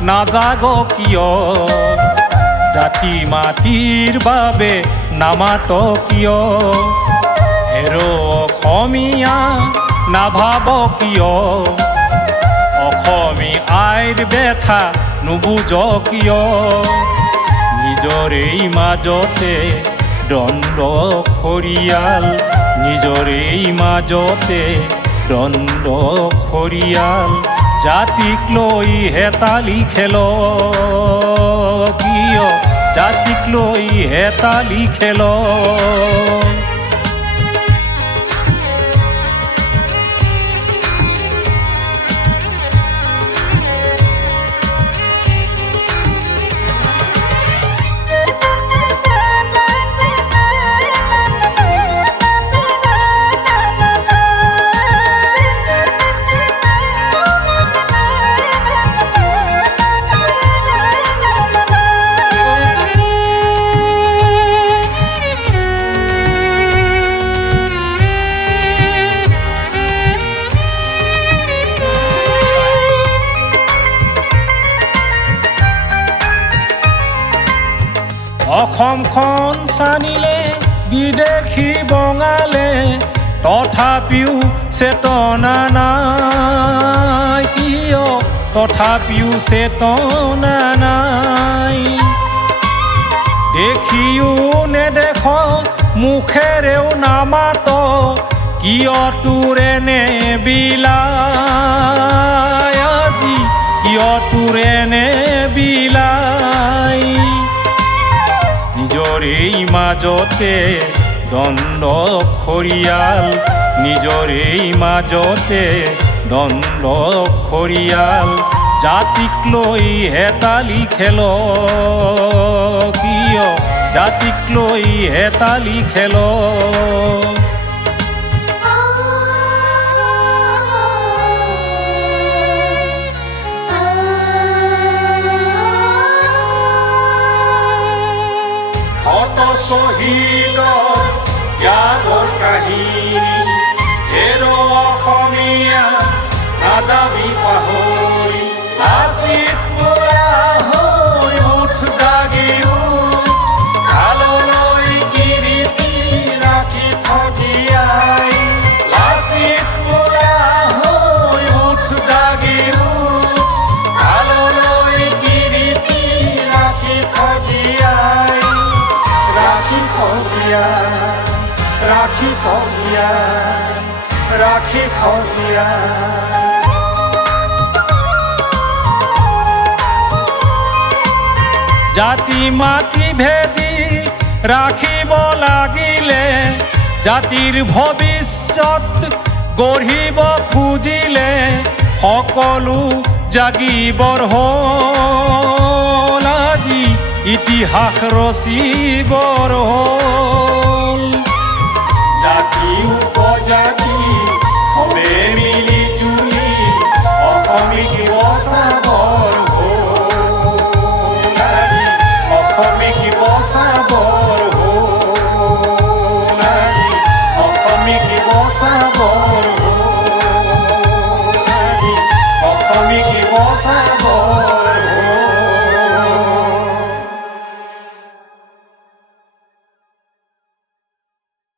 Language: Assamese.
নাজাগ কিয় জাতি মাটিৰ বাবে নামাতকীয় হেৰ' অসমীয়া নাভাব কিয় অসমী আইৰ বেথা নুবুজ কিয় নিজৰেই মাজতে দ্বন্দ্ব খৰিয়াল নিজৰেই মাজতে দ্বন্দ্ব খৰিয়াল জাতিক লৈ হেতালি খেল কিয় জাতিক লৈ হেতালি খেল অসমখন চানিলে বিদেশী বঙালে তথাপিও চেতনা নাই কিয় তথাপিও চেতনা নাই দেখিও নেদেখ মুখেৰেও নামাত কিয় তোৰ এনে বিলাই আজি কিয় তোৰ এনে বিলাই নিজৰেই মাজতে দ্বন্দ্ব খৰিয়াল নিজৰেই মাজতে দ্বন্দ্ব খৰিয়াল জাতিক লৈ হেতালি খেল কিয় জাতিক লৈ হেতালি খেল শহীদৰ ত্যাগৰ কাহিনী হেৰ' অসমীয়া নাযাবি পাহৰি লাচিত বুঢ়া হৈ উঠ জাগি উঠ কাললৈ কিৰীতি ৰাখি থ জীয়াই লাচিত বুঢ়া হৈ উঠ জাগি উঠ কাললৈ কিৰীতি ৰাখি থ জীয়াই ৰাখি খজিয়া জাতি মাটি ভেদি ৰাখিব লাগিলে জাতিৰ ভৱিষ্যত গঢ়িব খুজিলে সকলো জাগিবৰ হ'ল আজি ইতিহাস ৰচিবৰ হ'ল জাতি উপজাতি